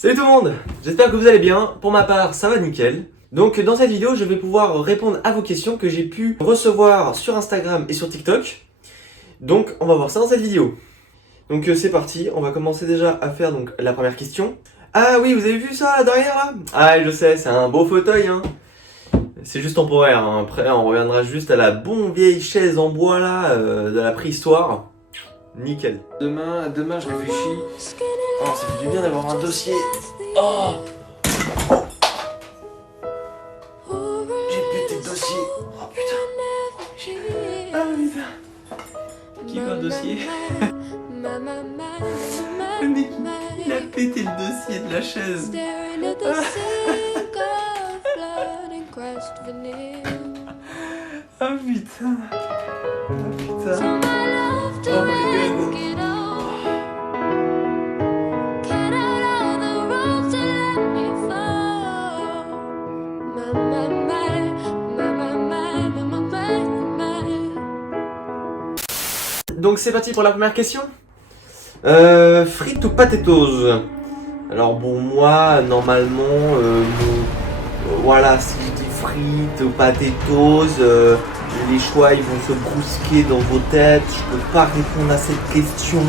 Salut tout le monde, j'espère que vous allez bien. Pour ma part, ça va nickel. Donc dans cette vidéo, je vais pouvoir répondre à vos questions que j'ai pu recevoir sur Instagram et sur TikTok. Donc on va voir ça dans cette vidéo. Donc c'est parti, on va commencer déjà à faire donc la première question. Ah oui, vous avez vu ça là derrière là? Ah je sais, c'est un beau fauteuil hein. C'est juste temporaire, hein. Après on reviendra juste à la bonne vieille chaise en bois là, de la préhistoire. Nickel. Demain je réfléchis. Oh, ça fait du bien d'avoir un dossier. Oh, j'ai pété le dossier. Oh putain. Ah putain. Qui veut un dossier? Le mec, il a pété le dossier de la chaise. Ah putain. Ah putain. Oh my god. Donc c'est parti pour la première question. Frites ou potatoes? Alors bon moi normalement voilà, si je dis frites ou potatoes, les choix ils vont se brusquer dans vos têtes. Je peux pas répondre à cette question,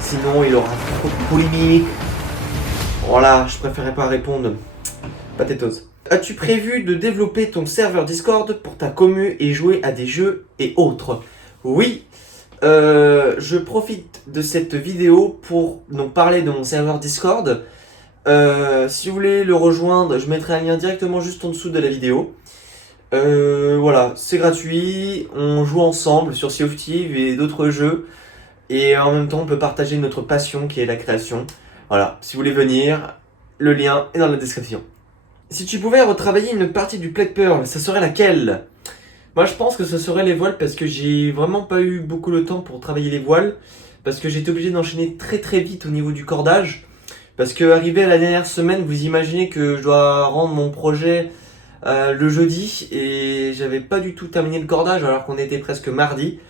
sinon il aura trop de polémique. Voilà, je préférerais pas répondre. Potatoes. As-tu prévu de développer ton serveur Discord pour ta commu et jouer à des jeux et autres? Oui. Je profite de cette vidéo pour nous parler de mon serveur Discord. Si vous voulez le rejoindre, je mettrai un lien directement juste en dessous de la vidéo. Voilà, c'est gratuit, on joue ensemble sur Sea of Thieves et d'autres jeux. Et en même temps, on peut partager notre passion qui est la création. Voilà, si vous voulez venir, le lien est dans la description. Si tu pouvais retravailler une partie du Plague Pearl, ça serait laquelle? Moi je pense que ce serait les voiles parce que j'ai vraiment pas eu beaucoup de temps pour travailler les voiles. Parce que j'étais obligé d'enchaîner très vite au niveau du cordage. Parce que arrivé à la dernière semaine, vous imaginez que je dois rendre mon projet le jeudi. Et j'avais pas du tout terminé le cordage alors qu'on était presque mardi.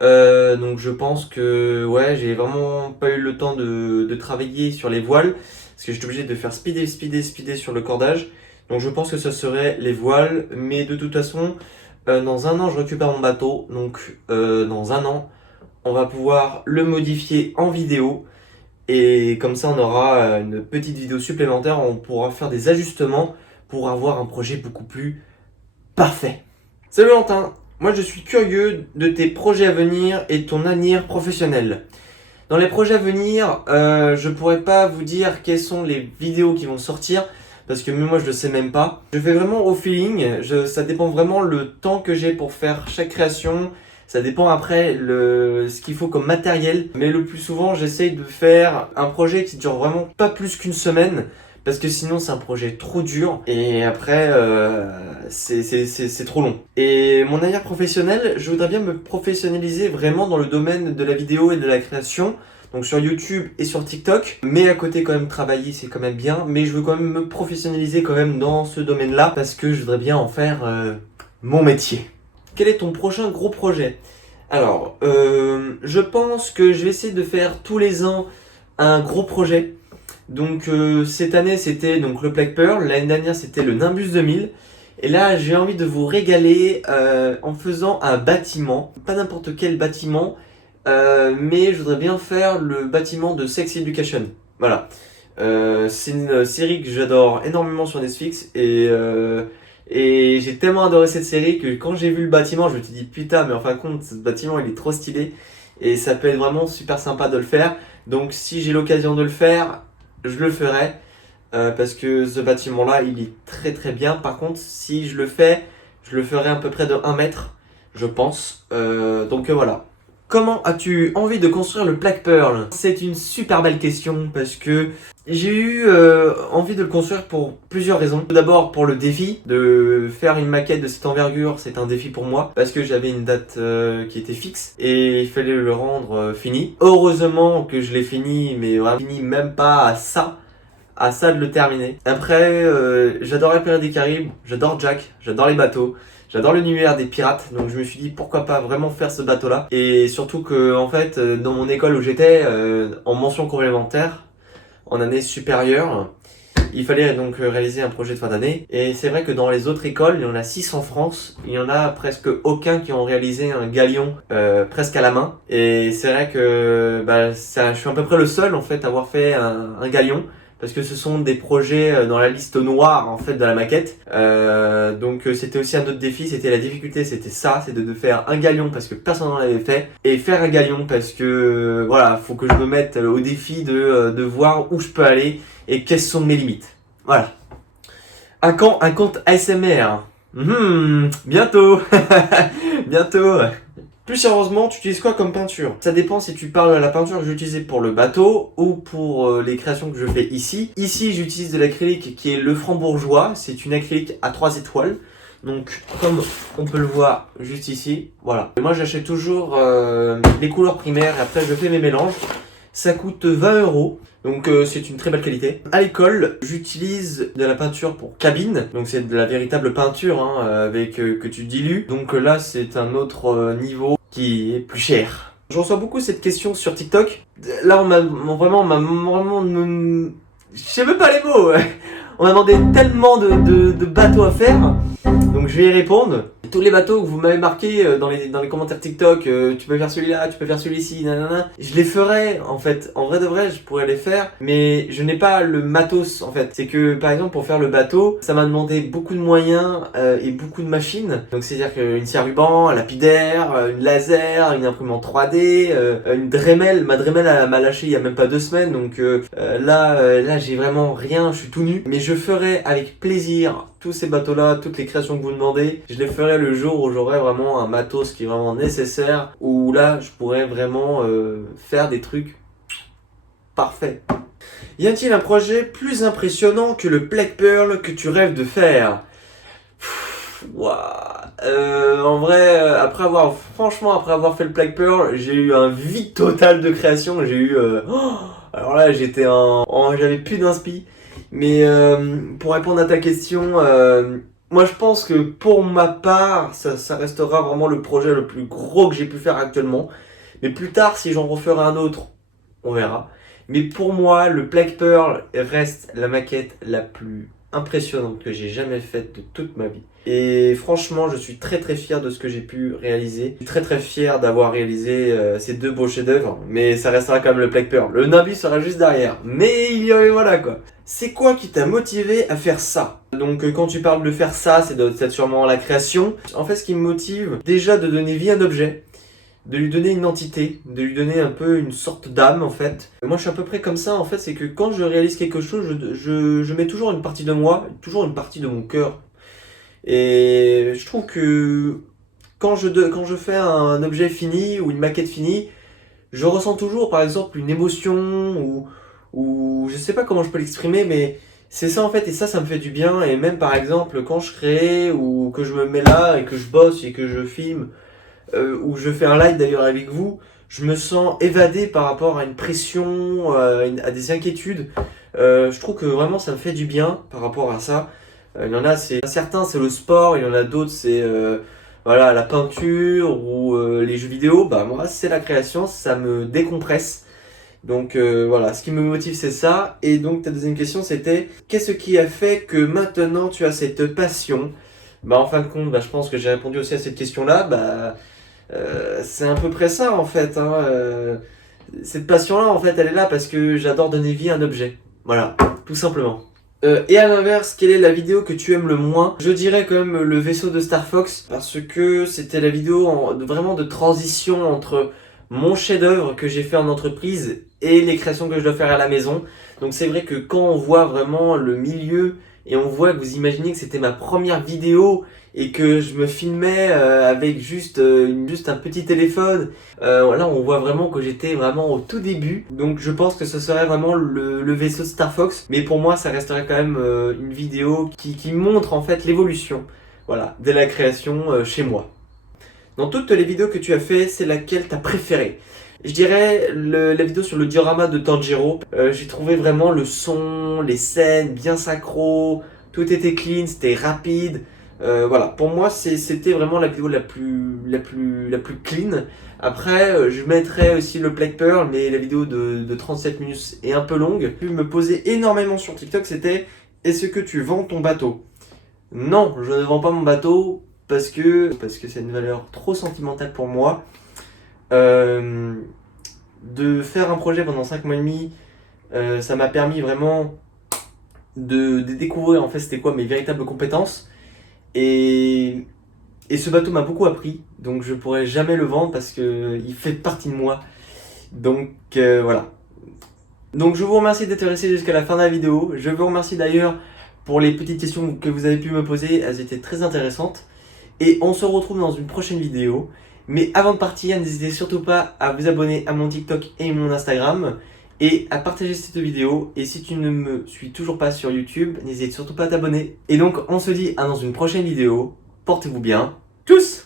Donc je pense que ouais, j'ai vraiment pas eu le temps de travailler sur les voiles. Parce que j'étais obligé de faire speeder sur le cordage. Donc je pense que ce serait les voiles. Mais de toute façon... dans un an, je récupère mon bateau, donc dans un an, on va pouvoir le modifier en vidéo. Et comme ça, on aura une petite vidéo supplémentaire, on pourra faire des ajustements pour avoir un projet beaucoup plus parfait. Salut Valentin, moi je suis curieux de tes projets à venir et ton avenir professionnel. Dans les projets à venir, je pourrais pas vous dire quelles sont les vidéos qui vont sortir. Parce que même moi je le sais même pas. Je fais vraiment au feeling, ça dépend vraiment le temps que j'ai pour faire chaque création. Ça dépend après ce qu'il faut comme matériel. Mais le plus souvent j'essaye de faire un projet qui dure vraiment pas plus qu'une semaine. Parce que sinon c'est un projet trop dur. Et après c'est trop long. Et mon avenir professionnel, je voudrais bien me professionnaliser vraiment dans le domaine de la vidéo et de la création. Donc sur YouTube et sur TikTok, mais à côté quand même travailler c'est quand même bien, mais je veux quand même me professionnaliser quand même dans ce domaine-là parce que je voudrais bien en faire mon métier. Quel est ton prochain gros projet? Alors, je pense que je vais essayer de faire tous les ans un gros projet. Donc cette année c'était donc le Plague Pearl, l'année dernière c'était le Nimbus 2000. Et là j'ai envie de vous régaler en faisant un bâtiment, pas n'importe quel bâtiment. Mais je voudrais bien faire le bâtiment de Sex Education. Voilà. C'est une série que j'adore énormément sur Netflix et j'ai tellement adoré cette série que quand j'ai vu le bâtiment, je me suis dit putain, mais en fin de compte, ce bâtiment il est trop stylé et ça peut être vraiment super sympa de le faire. Donc si j'ai l'occasion de le faire, je le ferai parce que ce bâtiment là il est très bien. Par contre, si je le fais, je le ferai à peu près de 1 mètre, je pense. Donc voilà. Comment as-tu envie de construire le Plague Pearl? C'est une super belle question parce que j'ai eu envie de le construire pour plusieurs raisons. Tout d'abord pour le défi, de faire une maquette de cette envergure, c'est un défi pour moi parce que j'avais une date qui était fixe et il fallait le rendre fini. Heureusement que je l'ai fini, mais vraiment fini même pas à ça de le terminer. Après, j'adore les Pirates des Caraïbes, j'adore Jack, j'adore les bateaux. J'adore l'univers des pirates, donc je me suis dit pourquoi pas vraiment faire ce bateau-là. Et surtout que en fait, dans mon école où j'étais, en mention complémentaire, en année supérieure. Il fallait donc réaliser un projet de fin d'année. Et c'est vrai que dans les autres écoles, il y en a 6 en France. Il y en a presque aucun qui ont réalisé un galion presque à la main. Et c'est vrai que je suis à peu près le seul en fait à avoir fait un galion. Parce que ce sont des projets dans la liste noire en fait de la maquette. Donc c'était aussi un autre défi, c'était la difficulté, c'était ça, c'est de faire un galion parce que personne n'en avait fait. Et faire un galion parce que voilà, faut que je me mette au défi de voir où je peux aller et quelles sont mes limites. Voilà. Un compte ASMR. Bientôt. Bientôt. Plus sérieusement, tu utilises quoi comme peinture? Ça dépend si tu parles de la peinture que j'utilisais pour le bateau ou pour les créations que je fais ici. Ici, j'utilise de l'acrylique qui est le Franc-Bourgeois. C'est une acrylique à 3 étoiles. Donc, comme on peut le voir juste ici, voilà. Et moi, j'achète toujours les couleurs primaires et après, je fais mes mélanges. Ça coûte 20 €. Donc c'est une très belle qualité. À l'école, j'utilise de la peinture pour cabine. Donc c'est de la véritable peinture avec que tu dilues. Donc là c'est un autre niveau qui est plus cher. Je reçois beaucoup cette question sur TikTok. Là on m'a vraiment, je sais même pas les mots. On m'a demandé tellement de bateaux à faire. Donc je vais y répondre. Tous les bateaux que vous m'avez marqué dans les commentaires TikTok, tu peux faire celui-là, tu peux faire celui-ci, nanana. Je les ferai en fait, en vrai de vrai, je pourrais les faire, mais je n'ai pas le matos en fait. C'est que par exemple pour faire le bateau, ça m'a demandé beaucoup de moyens et beaucoup de machines. Donc c'est-à-dire qu'une scie à ruban, un lapidaire, une laser, une imprimante 3D, une Dremel. Ma Dremel elle m'a lâché il y a même pas 2 semaines, donc là j'ai vraiment rien, je suis tout nu. Mais je ferai avec plaisir tous ces bateaux-là, toutes les créations que vous demandez, je les ferai le jour où j'aurai vraiment un matos qui est vraiment nécessaire, où là, je pourrais vraiment faire des trucs parfaits. Y a-t-il un projet plus impressionnant que le Plague Pearl que tu rêves de faire? En vrai, après avoir fait le Plague Pearl, j'ai eu un vide total de création. J'ai eu, alors là, j'avais plus d'inspi. Mais pour répondre à ta question, moi je pense que pour ma part, ça restera vraiment le projet le plus gros que j'ai pu faire actuellement. Mais plus tard, si j'en referai un autre, on verra. Mais pour moi, le Plague Pearl reste la maquette la plus impressionnante que j'ai jamais faite de toute ma vie. Et franchement, je suis très très fier de ce que j'ai pu réaliser. Je suis très très fier d'avoir réalisé ces 2 beaux chefs-d'œuvre. Mais ça restera quand même le Plague Pearl. Le Nimbus sera juste derrière. Mais il y a, voilà quoi. C'est quoi qui t'a motivé à faire ça? Donc quand tu parles de faire ça, c'est sûrement la création. En fait, ce qui me motive, déjà de donner vie à un objet, de lui donner une entité, de lui donner un peu une sorte d'âme en fait. Moi je suis à peu près comme ça en fait, c'est que quand je réalise quelque chose, je mets toujours une partie de moi, toujours une partie de mon cœur. Et je trouve que quand je fais un objet fini ou une maquette finie, je ressens toujours par exemple une émotion ou je sais pas comment je peux l'exprimer, mais c'est ça en fait, et ça me fait du bien. Et même par exemple quand je crée ou que je me mets là et que je bosse et que je filme, ou je fais un live d'ailleurs avec vous, je me sens évadé par rapport à une pression, à des inquiétudes. Je trouve que vraiment ça me fait du bien par rapport à ça. Il y en a, certains c'est le sport, il y en a d'autres c'est voilà, la peinture ou les jeux vidéo. Bah moi c'est la création, ça me décompresse. Donc voilà, ce qui me motive c'est ça. Et donc ta deuxième question c'était, qu'est-ce qui a fait que maintenant tu as cette passion? Bah en fin de compte, je pense que j'ai répondu aussi à cette question-là. C'est à peu près ça en fait. Cette passion-là en fait, elle est là parce que j'adore donner vie à un objet. Voilà, tout simplement. Et à l'inverse, quelle est la vidéo que tu aimes le moins? Je dirais quand même le vaisseau de Star Fox, parce que c'était la vidéo vraiment de transition entre mon chef-d'œuvre que j'ai fait en entreprise et les créations que je dois faire à la maison. Donc c'est vrai que quand on voit vraiment le milieu et on voit que vous imaginez que c'était ma première vidéo et que je me filmais avec juste un petit téléphone, là on voit vraiment que j'étais vraiment au tout début. Donc je pense que ce serait vraiment le vaisseau de Star Fox, mais pour moi ça resterait quand même une vidéo qui montre en fait l'évolution, voilà, de la création chez moi. Dans toutes les vidéos que tu as fait, c'est laquelle t'as préférée? Je dirais la vidéo sur le diorama de Tanjiro. J'ai trouvé vraiment le son, les scènes bien synchro, tout était clean, c'était rapide. Voilà, pour moi c'était vraiment la vidéo la plus clean. Après, je mettrai aussi le Plague Pearl, mais la vidéo de 37 minutes est un peu longue. Je me posais énormément sur TikTok, c'était est-ce que tu vends ton bateau? Non, je ne vends pas mon bateau parce que c'est une valeur trop sentimentale pour moi. De faire un projet pendant 5 mois et demi, ça m'a permis vraiment de découvrir en fait c'était quoi mes véritables compétences. Et ce bateau m'a beaucoup appris, donc je pourrais jamais le vendre parce que il fait partie de moi. Donc voilà. Donc je vous remercie d'être resté jusqu'à la fin de la vidéo. Je vous remercie d'ailleurs pour les petites questions que vous avez pu me poser, elles étaient très intéressantes. Et on se retrouve dans une prochaine vidéo. Mais avant de partir, n'hésitez surtout pas à vous abonner à mon TikTok et mon Instagram et à partager cette vidéo. Et si tu ne me suis toujours pas sur YouTube, n'hésite surtout pas à t'abonner. Et donc on se dit à dans une prochaine vidéo. Portez-vous bien, tous!